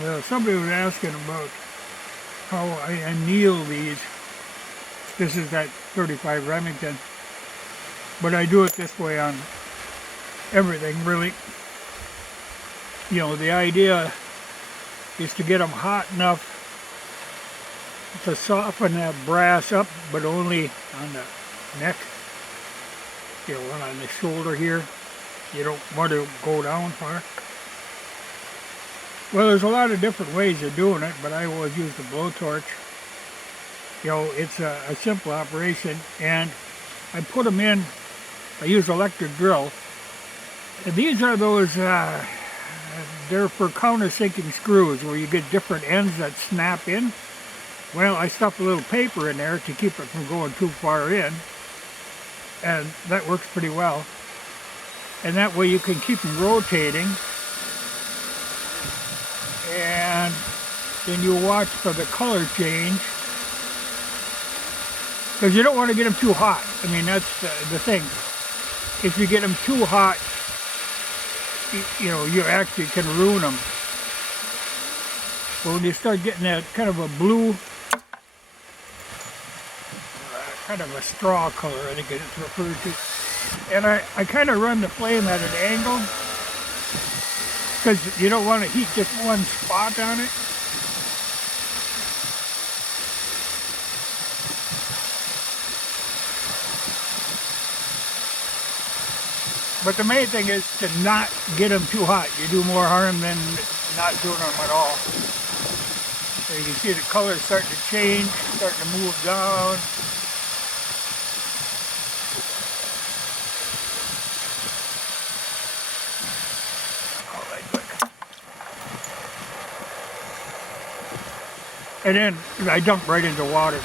Well, somebody was asking about how I anneal these. This is that 35 Remington, but I do it this way on everything, really. You know, the idea is to get them hot enough to soften that brass up, but only on the neck, you know, one on the shoulder here. You don't want to go down far. Well, there's a lot of different ways of doing it, but I always use the blowtorch. You know, it's a simple operation, and I put them in. I use electric drill. And these are those, they're for countersinking screws where you get different ends that snap in. Well, I stuff a little paper in there to keep it from going too far in, and that works pretty well. And that way you can keep them rotating, and then you watch for the color change, because you don't want to get them too hot. I mean, that's the thing. If you get them too hot, you know, you actually can ruin them. But when you start getting that kind of a blue, kind of a straw color, I think it's referred to. And I kind of run the flame at an angle, because you don't want to heat just one spot on it. But the main thing is to not get them too hot. You do more harm than not doing them at all. So you can see the color starting to change, starting to move down. And then I dump right into water.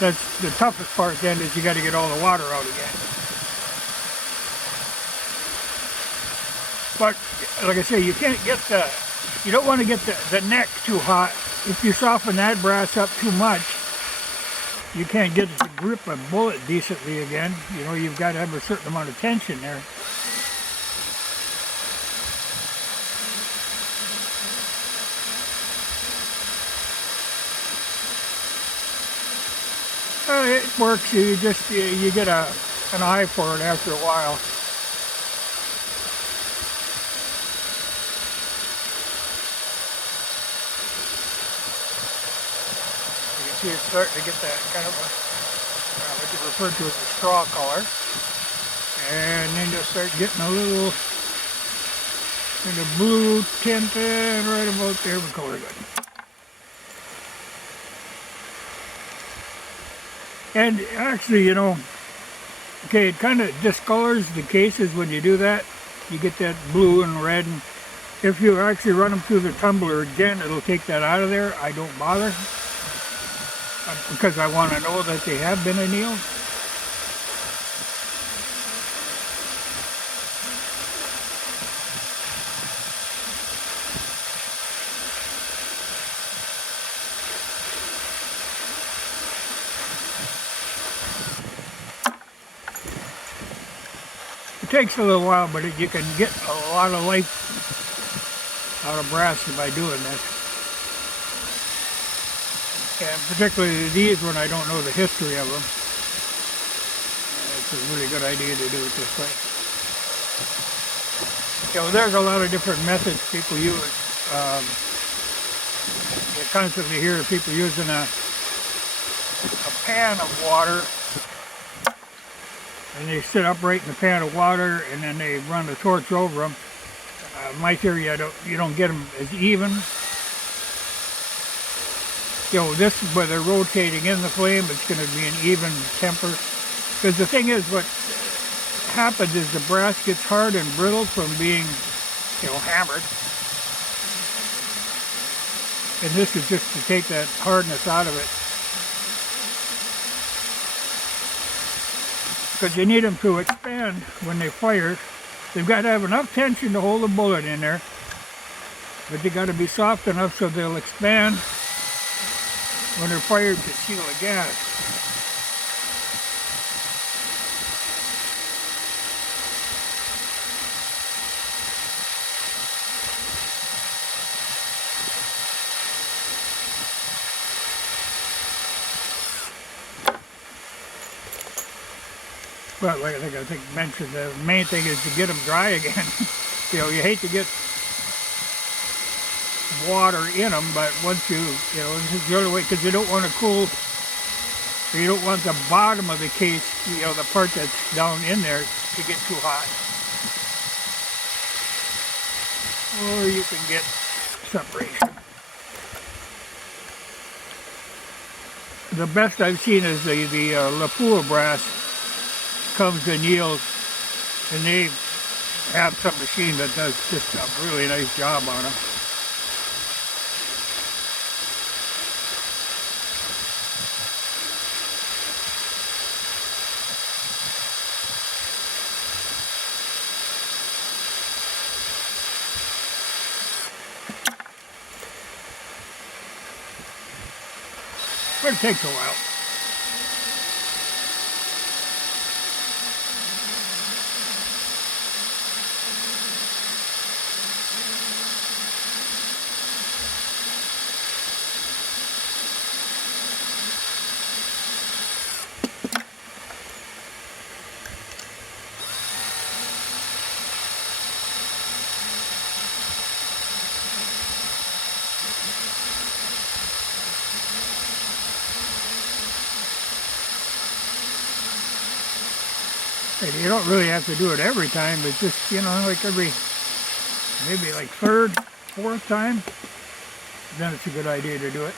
That's the toughest part then, is you got to get all the water out again. But like I say, you can't get you don't want to get the neck too hot. If you soften that brass up too much, you can't get it to grip a bullet decently again. You know, you've got to have a certain amount of tension there. It works. You just you get an eye for it after a while. You can see it's starting to get that kind of what you refer to as a straw color, and then you'll start getting a little kind of blue tint right about there. The color good. And actually, you know, okay, it kind of discolors the cases when you do that. You get that blue and red, and if you actually run them through the tumbler again, it'll take that out of there. I don't bother, because I want to know that they have been annealed. It takes a little while, but you can get a lot of life out of brass by doing this. And particularly these, when I don't know the history of them. It's a really good idea to do it this way. You know, there's a lot of different methods people use. You constantly hear people using a pan of water, and they sit upright in the pan of water, and then they run the torch over them. My theory, you don't get them as even. You know, this, where they're rotating in the flame, it's going to be an even temper. Because the thing is, what happens is the brass gets hard and brittle from being, you know, hammered. And this is just to take that hardness out of it. Because you need them to expand when they fire. They've got to have enough tension to hold the bullet in there, but they got to be soft enough so they'll expand when they're fired to seal the gas. But like I think I mentioned, the main thing is to get them dry again. You know, you hate to get water in them, but once you know, this is the only way, because you don't want to cool, or you don't want the bottom of the case, you know, the part that's down in there, to get too hot. Or you can get separation. The best I've seen is the Lapua brass comes in yields, and they have some machine that does just a really nice job on them. But it takes a while. And you don't really have to do it every time, but just, you know, like every, maybe like third, fourth time, then it's a good idea to do it.